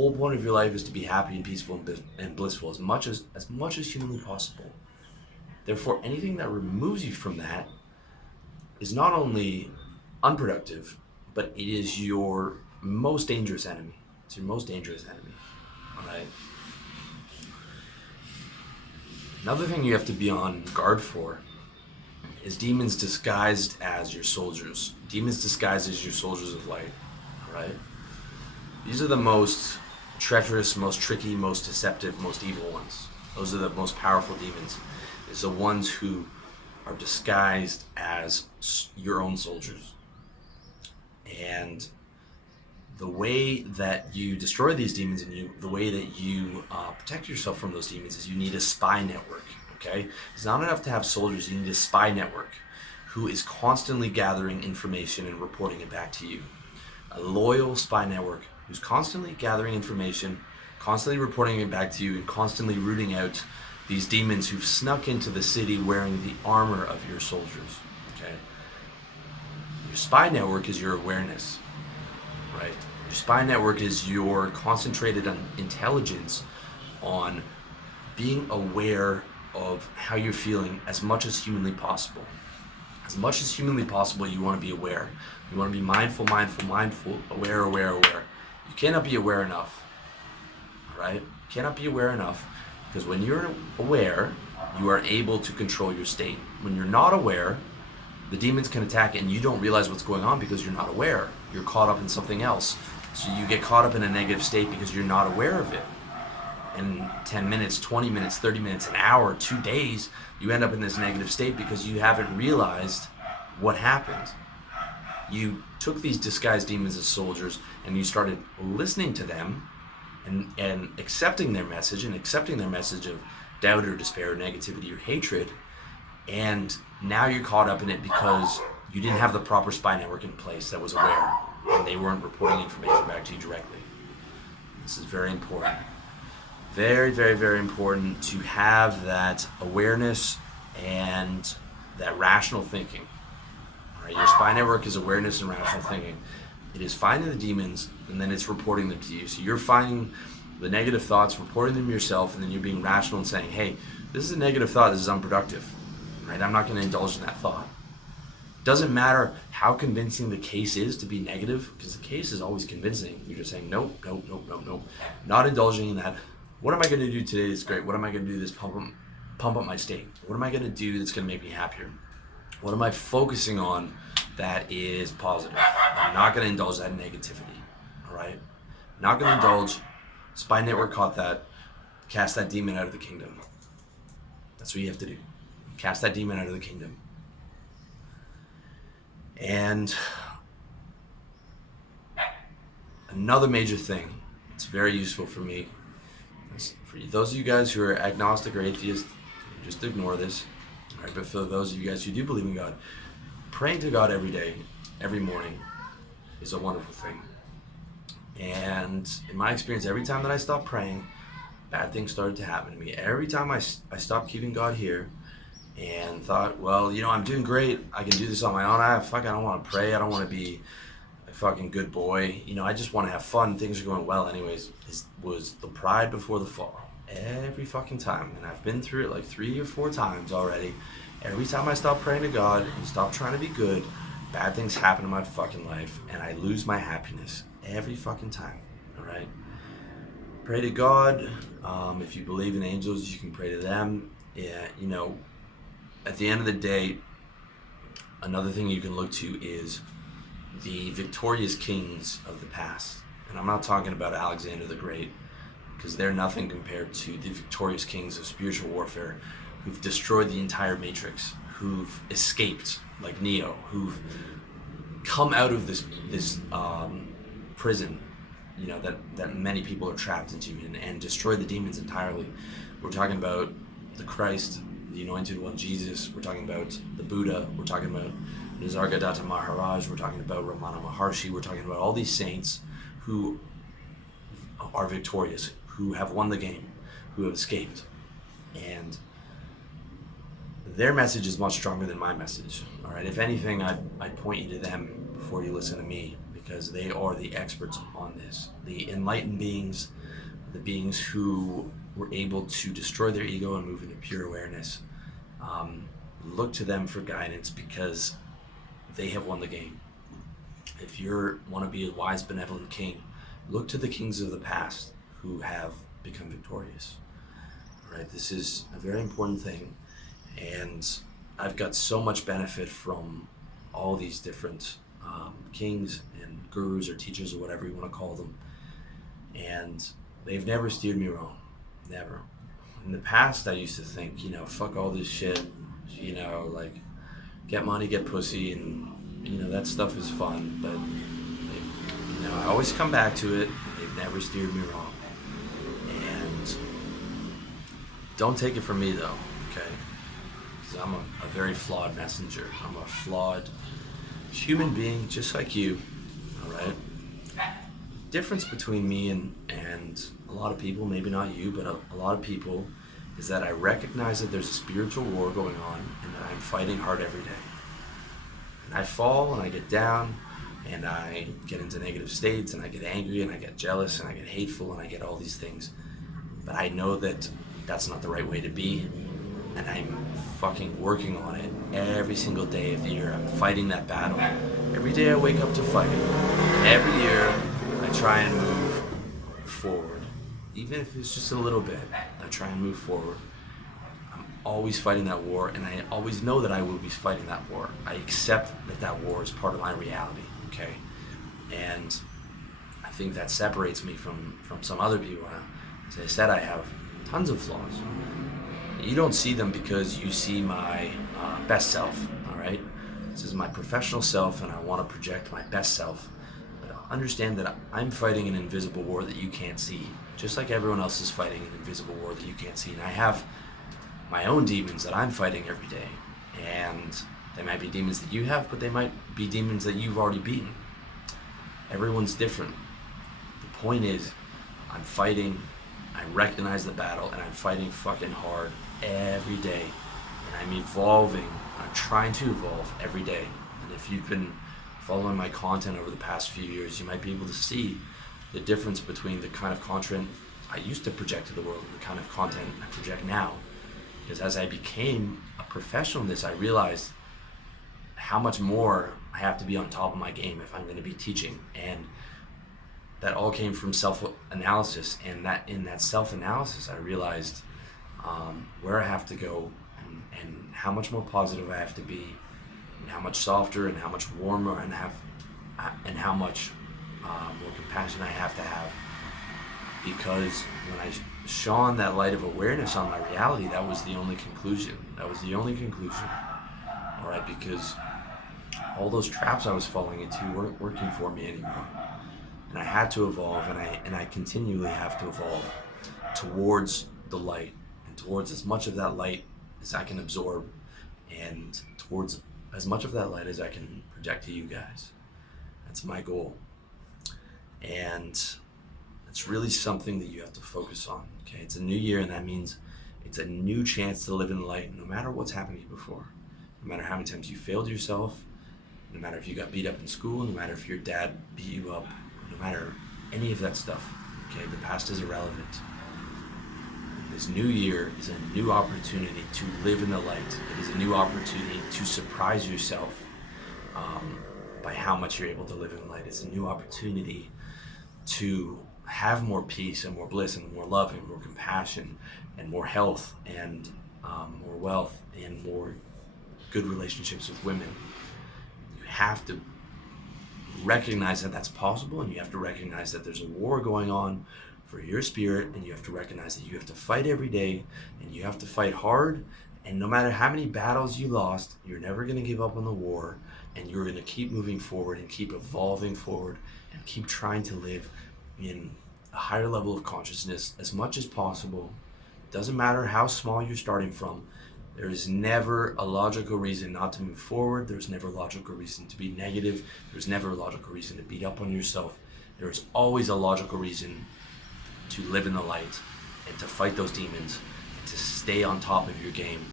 whole point of your life is to be happy and peaceful and blissful as much as humanly possible. Therefore, anything that removes you from that is not only unproductive, but it is your most dangerous enemy. It's your most dangerous enemy. All right. Another thing you have to be on guard for is demons disguised as your soldiers. Demons disguised as your soldiers of light. All right. These are the most treacherous, most tricky, most deceptive, most evil ones. Those are the most powerful demons. It's the ones who are disguised as your own soldiers. And the way that you destroy these demons and the way that you protect yourself from those demons is you need a spy network. Okay, it's not enough to have soldiers. You need a spy network who is constantly gathering information and reporting it back to you. A loyal spy network who's constantly gathering information, constantly reporting it back to you, and constantly rooting out these demons who've snuck into the city wearing the armor of your soldiers. Okay, your spy network is your awareness, right? Your spy network is your concentrated intelligence on being aware of how you're feeling as much as humanly possible. As much as humanly possible, you want to be aware. You want to be mindful, aware. You cannot be aware enough, right? You cannot be aware enough, because when you're aware, you are able to control your state. When you're not aware, the demons can attack and you don't realize what's going on because you're not aware. You're caught up in something else. So you get caught up in a negative state because you're not aware of it. And 10 minutes, 20 minutes, 30 minutes, an hour, 2 days, you end up in this negative state because you haven't realized what happened. You took these disguised demons as soldiers and you started listening to them and accepting their message of doubt or despair or negativity or hatred. And now you're caught up in it because you didn't have the proper spy network in place that was aware, and they weren't reporting information back to you directly. This is very important. Very, very, very important to have that awareness and that rational thinking. All right, your spy network is awareness and rational thinking. It is finding the demons and then it's reporting them to you. So you're finding the negative thoughts, reporting them yourself, and then you're being rational and saying, hey, this is a negative thought, this is unproductive. Right? I'm not going to indulge in that thought. Doesn't matter how convincing the case is to be negative, because the case is always convincing. You're just saying, nope. Not indulging in that. What am I going to do today that's great? What am I going to do that's pump up my state? What am I going to do that's going to make me happier? What am I focusing on that is positive? I'm not going to indulge that negativity, all right? Not going to indulge. Spy Network caught that. Cast that demon out of the kingdom. That's what you have to do. Cast that demon out of the kingdom. And another major thing that's very useful for me, for those of you guys who are agnostic or atheist, just ignore this. All right, but for those of you guys who do believe in God, praying to God every day, every morning, is a wonderful thing. And in my experience, every time that I stopped praying, bad things started to happen to me. Every time I stopped keeping God here and thought, well, I'm doing great. I can do this on my own. I don't want to pray. I don't want to be a fucking good boy. I just want to have fun. Things are going well anyways. Was the pride before the fall. Every fucking time. And I've been through it like 3 or 4 times already. Every time I stop praying to God and stop trying to be good, bad things happen in my fucking life and I lose my happiness every fucking time. All right? Pray to God. If you believe in angels, you can pray to them. Yeah, at the end of the day, another thing you can look to is the victorious kings of the past. And I'm not talking about Alexander the Great, because they're nothing compared to the victorious kings of spiritual warfare who've destroyed the entire Matrix, who've escaped, like Neo, who've come out of this prison, that many people are trapped into and destroy the demons entirely. We're talking about the Christ, the Anointed One, Jesus. We're talking about the Buddha. We're talking about Nisargadatta Maharaj. We're talking about Ramana Maharshi. We're talking about all these saints who are victorious, who have won the game, who have escaped. And their message is much stronger than my message. All right. If anything, I'd point you to them before you listen to me, because they are the experts on this. The enlightened beings, the beings who were able to destroy their ego and move into pure awareness, look to them for guidance because they have won the game. If you want to be a wise, benevolent king, look to the kings of the past who have become victorious. Right? This is a very important thing, and I've got so much benefit from all these different kings and gurus or teachers or whatever you want to call them, and they've never steered me wrong. Never. In the past, I used to think, fuck all this shit, like get money, get pussy, and that stuff is fun, but I always come back to it. They've never steered me wrong. And don't take it from me though, okay? Because I'm a very flawed messenger. I'm a flawed human being just like you, all right? Difference between me and a lot of people, maybe not you, but a lot of people, is that I recognize that there's a spiritual war going on and that I'm fighting hard every day. And I fall and I get down and I get into negative states and I get angry and I get jealous and I get hateful and I get all these things. But I know that that's not the right way to be, and I'm fucking working on it every single day of the year. I'm fighting that battle. Every day I wake up to fight it. And every year I try and move forward. Even if it's just a little bit, I try and move forward. I'm always fighting that war, and I always know that I will be fighting that war. I accept that war is part of my reality, okay? And I think that separates me from some other people. As I said, I have tons of flaws. You don't see them because you see my best self, all right? This is my professional self, and I want to project my best self. But understand that I'm fighting an invisible war that you can't see, just like everyone else is fighting an invisible war that you can't see. And I have my own demons that I'm fighting every day. And they might be demons that you have, but they might be demons that you've already beaten. Everyone's different. The point is, I'm fighting, I recognize the battle, and I'm fighting fucking hard every day. And I'm evolving, I'm trying to evolve every day. And if you've been following my content over the past few years, you might be able to see the difference between the kind of content I used to project to the world and the kind of content I project now. Because as I became a professional in this, I realized how much more I have to be on top of my game if I'm going to be teaching. And that all came from self-analysis, and that in that self-analysis I realized where I have to go and how much more positive I have to be, and how much softer and how much warmer and how much more compassion I have to have. Because when I shone that light of awareness on my reality, that was the only conclusion. All right, because all those traps I was falling into weren't working for me anymore. And I had to evolve, and I continually have to evolve towards the light, and towards as much of that light as I can absorb, and towards as much of that light as I can project to you guys. That's my goal. And it's really something that you have to focus on, okay? It's a new year, and that means it's a new chance to live in the light, no matter what's happened to you before. No matter how many times you failed yourself, no matter if you got beat up in school, no matter if your dad beat you up, no matter any of that stuff, okay? The past is irrelevant. This new year is a new opportunity to live in the light. It is a new opportunity to surprise yourself by how much you're able to live in light. It's a new opportunity to have more peace and more bliss and more love and more compassion and more health and more wealth and more good relationships with women. You have to recognize that that's possible, and you have to recognize that there's a war going on for your spirit, and you have to recognize that you have to fight every day, and you have to fight hard, and no matter how many battles you lost, you're never going to give up on the war, and you're going to keep moving forward and keep evolving forward and keep trying to live in a higher level of consciousness as much as possible. Doesn't matter how small you're starting from. There is never a logical reason not to move forward. There's never a logical reason to be negative. There's never a logical reason to beat up on yourself. There is always a logical reason to live in the light and to fight those demons and to stay on top of your game